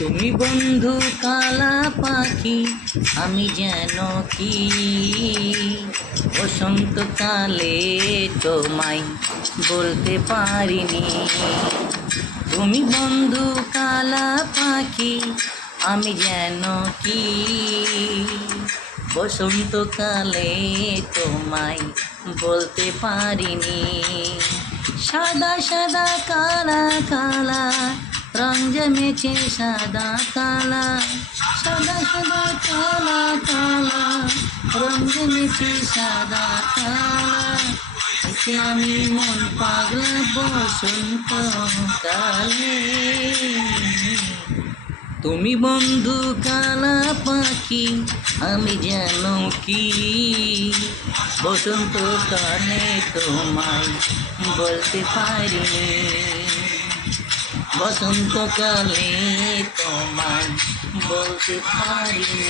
তুমি বন্ধু কালা পাখি, আমি যেন কি বসন্তকালে তোমায় বলতে পারিনি। তুমি বন্ধু কালা পাখি, আমি যেন কি বসন্তকালে তোমায় বলতে পারিনি। সাদা সাদা কালা কালা রং জমেছে সাদা কালা, সাদা সাদা কালা কালা রং জমেছে সাদা কালা। এতে আমি মন পাগলা বসন্ত কালে। তুমি বন্ধু কালা পাখি, আমি যেন কি বসন্ত কালে তোমায় বলতে পারিনি। বসন্তকালে তোমায় বলতে পারিনি।